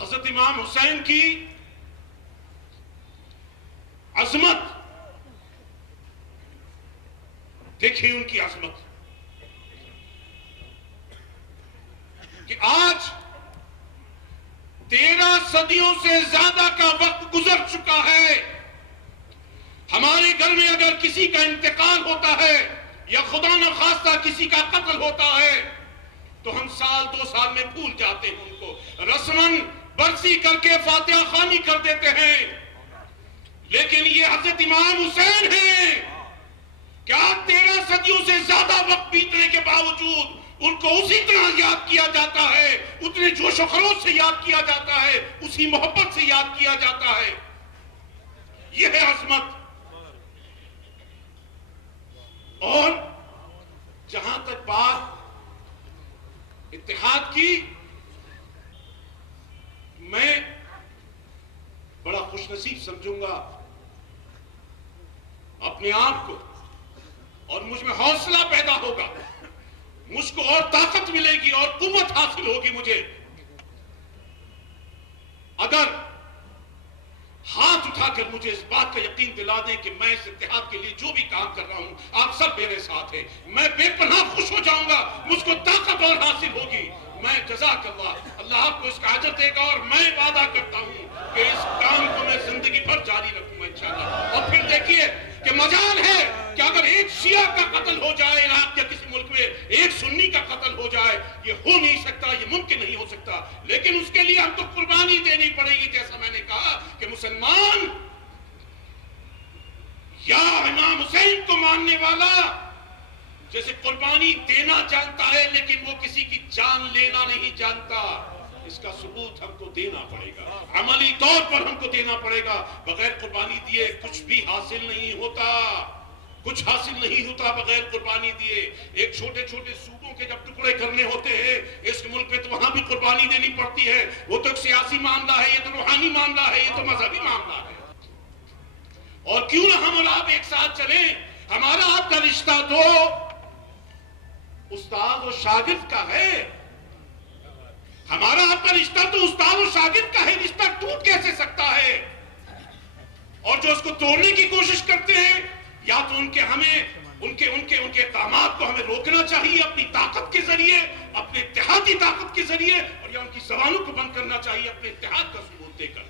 حضرت امام حسین کی عظمت دیکھیں، ان کی عظمت کہ آج 13 صدیوں سے زیادہ کا وقت گزر چکا ہے. ہمارے گھر میں اگر کسی کا انتقال ہوتا ہے یا خدا نخواستہ کسی کا قتل ہوتا ہے تو ہم سال 2 سال میں بھول جاتے ہیں ان کو، رسماً برسی کر کے فاتحہ خوانی کر دیتے ہیں. لیکن یہ حضرت امام حسین ہیں کہ آج 13 صدیوں سے زیادہ وقت بیتنے کے باوجود ان کو اسی طرح یاد کیا جاتا ہے، اتنے جوش و خروش سے یاد کیا جاتا ہے، اسی محبت سے یاد کیا جاتا ہے. یہ ہے عظمت. اور جہاں تک بات اتحاد کی، میں بڑا خوش نصیب سمجھوں گا اپنے آپ کو، اور مجھ میں حوصلہ پیدا ہوگا، مجھ کو اور طاقت ملے گی اور قوت حاصل ہوگی مجھے، اگر ہاتھ اٹھا کر مجھے اس بات کا یقین دلا دیں کہ میں اس اتحاد کے لیے جو بھی کام کر رہا ہوں آپ سب میرے ساتھ ہیں. میں بے پناہ خوش ہو جاؤں گا، مجھ کو طاقت اور حاصل ہوگی. میں جزاک اللہ آپ کو اس کا اجر دے گا، اور میں وعدہ کرتا ہوں کہ اس کام کو میں زندگی بھر جاری رکھوں گا انشاءاللہ. اور پھر دیکھیے کہ مجال ہے کہ اگر ایک شیعہ کا قتل ہو جائے عراق یا کسی ملک میں، ایک سنی کا قتل ہو جائے، یہ ہو نہیں سکتا، یہ ممکن نہیں ہو سکتا، لیکن اس کے لیے ہم کو قربانی دینی پڑے گی. جیسا میں نے کہا کہ مسلمان یا امام حسین کو ماننے والا جیسے قربانی دینا جانتا ہے لیکن وہ کسی کی جان لینا نہیں جانتا. اس کا ثبوت ہم کو دینا پڑے گا، عملی طور پر ہم کو دینا پڑے گا. بغیر قربانی دیے کچھ بھی حاصل نہیں ہوتا، کچھ حاصل نہیں ہوتا بغیر قربانی دیے. ایک چھوٹے چھوٹے صوبوں کے جب ٹکڑے کرنے ہوتے ہیں اس ملک میں تو وہاں بھی قربانی دینی پڑتی ہے. وہ تو ایک سیاسی معاملہ ہے، یہ تو روحانی معاملہ ہے، یہ تو مذہبی معاملہ ہے. اور کیوں نہ ہم اور آپ ایک ساتھ چلیں؟ ہمارا آپ کا رشتہ تو استاد و شاگرد کا ہے، ہمارا آپ کا رشتہ تو استاد و شاگرد کا ہے. رشتہ ٹوٹ کیسے سکتا ہے؟ اور جو اس کو توڑنے کی کوشش کرتے ہیں یا تو ان کے اقدامات کو ہمیں روکنا چاہیے اپنی طاقت کے ذریعے، اپنے اتحادی طاقت کے ذریعے، اور یا ان کی زبانوں کو بند کرنا چاہیے اپنے اتحاد کا ثبوت دے کر.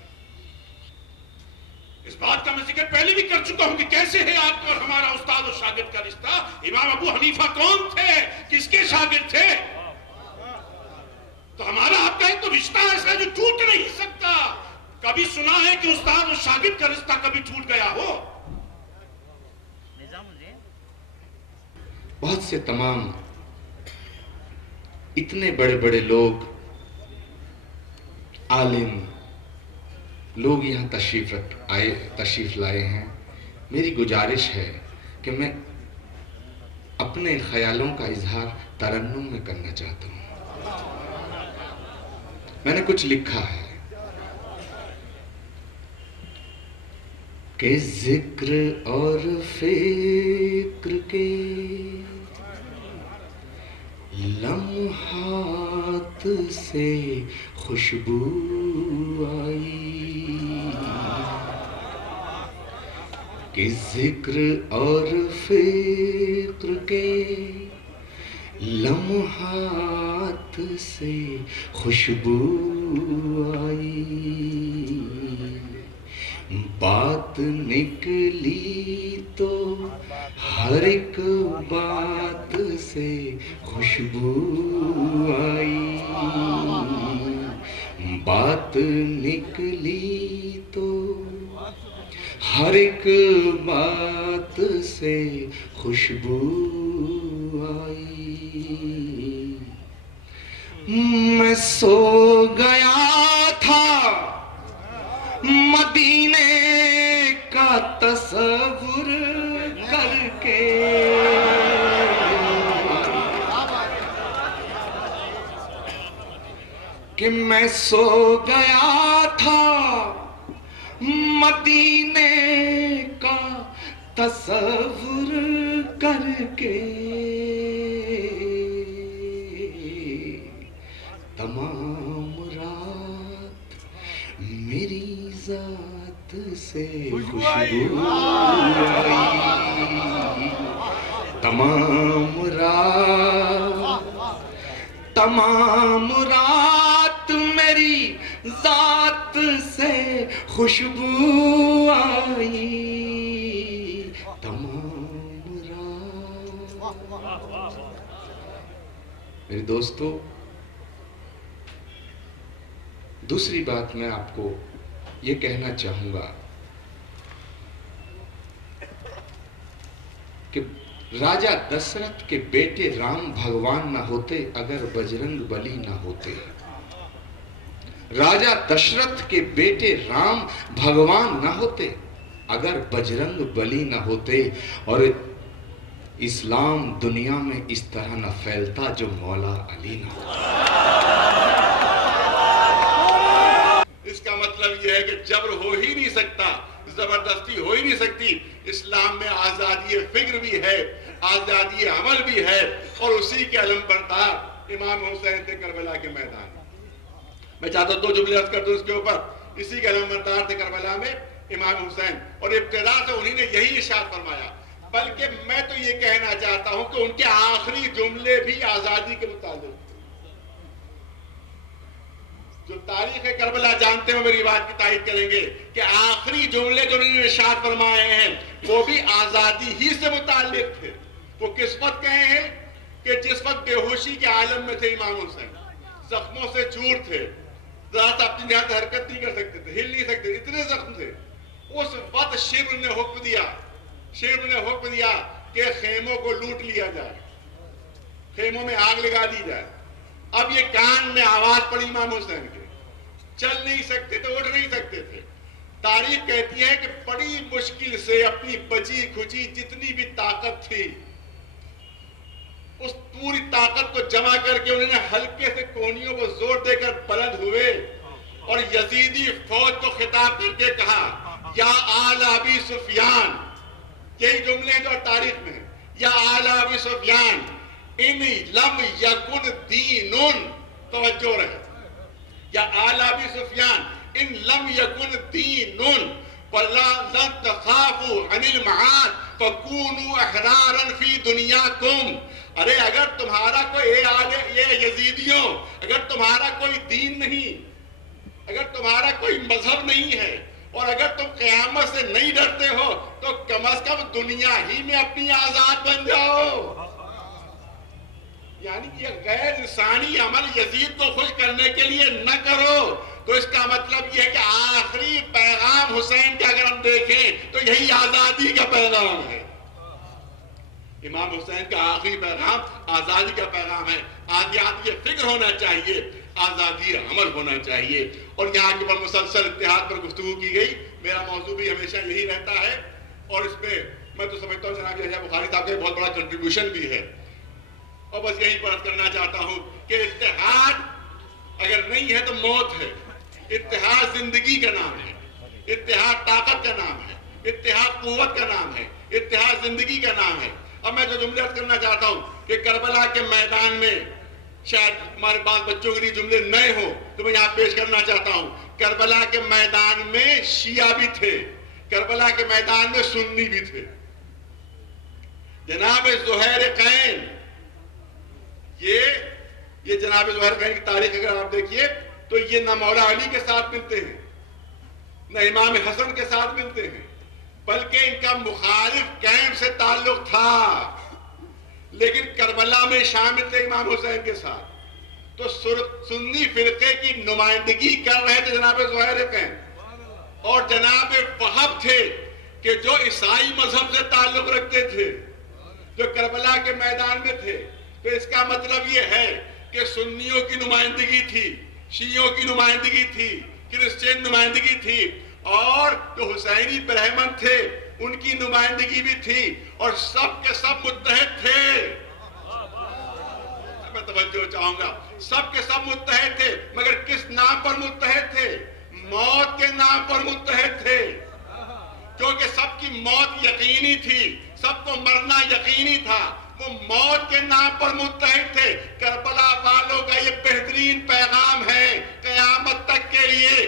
اس بات کا میں ذکر پہلے بھی کر چکا ہوں کہ کیسے ہے آپ کا اور ہمارا استاد اور شاگرد کا رشتہ. امام ابو حنیفہ کون تھے؟ کس کے شاگرد تھے؟ تو ہمارا آپ کا ایک تو رشتہ ایسا جو ٹوٹ نہیں سکتا. کبھی سنا ہے کہ استاد اور شاگرد کا رشتہ کبھی ٹوٹ گیا ہو؟ بہت سے تمام اتنے بڑے بڑے لوگ، عالم لوگ یہاں تشریف لائے ہیں. میری گزارش ہے کہ میں اپنے خیالوں کا اظہار ترنم میں کرنا چاہتا ہوں. میں نے کچھ لکھا ہے کہ ذکر اور فکر کے لمحات سے خوشبو آئی، کہ ذکر اور فکر کے لمحات سے خوشبو آئی. بات نکلی تو ہر ایک بات سے خوشبو آئی. بات نکلی تو ہر ایک بات سے خوشبو آئی. میں سو گیا تھا مدینے کا تصور کر کے، کہ میں سو گیا تھا مدینے کا تصور کر کے. تمام رات میری ذات سے خوشبو آئی، تمام رات میری ذات سے خوشبو آئی، تمام رات۔ میرے دوستو، دوسری بات میں آپ کو یہ کہنا چاہوں گا کہ راجہ دشرتھ کے بیٹے رام بھگوان نہ ہوتے اگر بجرنگ بلی نہ ہوتے۔ راجہ دشرتھ کے بیٹے رام بھگوان نہ ہوتے اگر بجرنگ بلی نہ ہوتے، اور اسلام دنیا میں اس طرح نہ پھیلتا جو مولا علی نہ ہوتا۔ اس کا مطلب یہ ہے کہ جبر ہو ہی نہیں سکتا، زبردستی ہو ہی نہیں سکتی۔ اسلام میں آزادی فکر بھی ہے، آزادی عمل بھی ہے، اور اسی کے علم بردار امام حسین تھے کربلا کے میدان۔ میں چاہتا ہوں 2 جملے عرض کر دوں اس کے اوپر۔ اسی کے علم بردار تھے کربلا میں امام حسین، اور ابتدا سے انہی نے یہی ارشاد فرمایا۔ بلکہ میں تو یہ کہنا چاہتا ہوں کہ ان کے آخری جملے بھی آزادی کے متعلق۔ جو تاریخ کربلا جانتے ہیں میری بات کی تائید کریں گے کہ آخری جملے جو انہوں نے ارشاد فرمائے ہیں وہ بھی آزادی ہی سے متعلق تھے۔ وہ کس وقت کہے ہیں کہ جس وقت بے ہوشی کے عالم میں تھے امام حسین، زخموں سے چور تھے، ذرا سا اپنی نہایت حرکت نہیں کر سکتے تھے، ہل نہیں سکتے، اتنے زخم تھے۔ اس وقت شبر نے حکم دیا کہ خیموں کو لوٹ لیا جائے، خیموں میں آگ لگا دی جائے۔ اب یہ کان میں آواز پڑی امام حسین کے، چل نہیں سکتے تھے، اٹھ نہیں سکتے تھے۔ تاریخ کہتی ہے کہ بڑی مشکل سے اپنی بچی کھچی جتنی بھی طاقت تھی، اس پوری طاقت کو جمع کر کے انہوں نے ہلکے سے کونیوں کو زور دے کر بلند ہوئے اور یزیدی فوج کو خطاب کر کے کہا، یا آل ابی سفیان، یہی جملے جو تاریخ میں ہیں، یا آل ابی سفیان ان لم یکن دین، توجہ رہے، یا آل ابی سفیان ان لم یکن دین لن تخافوا عن المعاد فکونوا احرارا فی دنیاکم۔ ارے اگر تمہارا کوئی یہ یزیدیوں، اگر تمہارا کوئی دین نہیں، اگر تمہارا کوئی مذہب نہیں ہے، اور اگر تم قیامت سے نہیں ڈرتے ہو تو کم از کم دنیا ہی میں اپنی آزاد بن جاؤ۔ یعنی یہ غیر انسانی عمل یزید کو خوش کرنے کے لیے نہ کرو۔ تو اس کا مطلب یہ ہے کہ آخری پیغام حسین کا اگر ہم دیکھیں تو یہی آزادی کا پیغام ہے۔ امام حسین کا آخری پیغام آزادی کا پیغام ہے۔ آزادی فکر ہونا چاہیے، آزادی عمل ہونا چاہیے، اور یہاں کے پر مسلسل اتحاد پر گفتگو کی گئی۔ میرا موضوع بھی ہمیشہ یہی رہتا ہے، اور اس میں میں تو سمجھتا ہوں جناب یحییٰ بخاری صاحب کا بہت بڑا کنٹریبیوشن بھی ہے، اور بس یہی پر کرنا چاہتا ہوں کہ اتحاد اگر نہیں ہے تو موت ہے۔ اتحاد زندگی کا نام ہے، اتحاد طاقت کا نام ہے، اتحاد قوت کا نام ہے، اتحاد زندگی کا نام ہے۔ اب میں جو جملے عرض کرنا چاہتا ہوں کہ کربلا کے میدان میں، شاید ہمارے پاس بچوں کے لیے جملے نئے ہوں تو میں یہاں پیش کرنا چاہتا ہوں، کربلا کے میدان میں شیعہ بھی تھے، کربلا کے میدان میں سنی بھی تھے۔ جناب زہیر قین، یہ جناب زہیر قین کی تاریخ اگر آپ دیکھیے تو یہ نہ مولا علی کے ساتھ ملتے ہیں، نہ امام حسن کے ساتھ ملتے ہیں، بلکہ ان کا مخالف کیمپ سے تعلق تھا، لیکن کربلا میں شامل تھے امام حسین کے ساتھ۔ تو سنی فرقے کی نمائندگی کر رہے تھے جناب زہیر قین، اور جناب وہب تھے کہ جو عیسائی مذہب سے تعلق رکھتے تھے، جو کربلا کے میدان میں تھے۔ تو اس کا مطلب یہ ہے کہ سنیوں کی نمائندگی تھی، شیعوں کی نمائندگی تھی، کرسچین نمائندگی تھی، اور جو حسینی برہمن تھے ان کی نمائندگی بھی تھی، اور سب کے سب متحد تھے۔ میں توجہ چاہوں گا، سب کے سب متحد تھے، مگر کس نام پر متحد تھے؟ موت کے نام پر متحد تھے، کیونکہ سب کی موت یقینی تھی، سب کو مرنا یقینی تھا، وہ موت کے نام پر متحد تھے۔ کربلا والوں کا یہ بہترین پیغام ہے قیامت تک کے لیے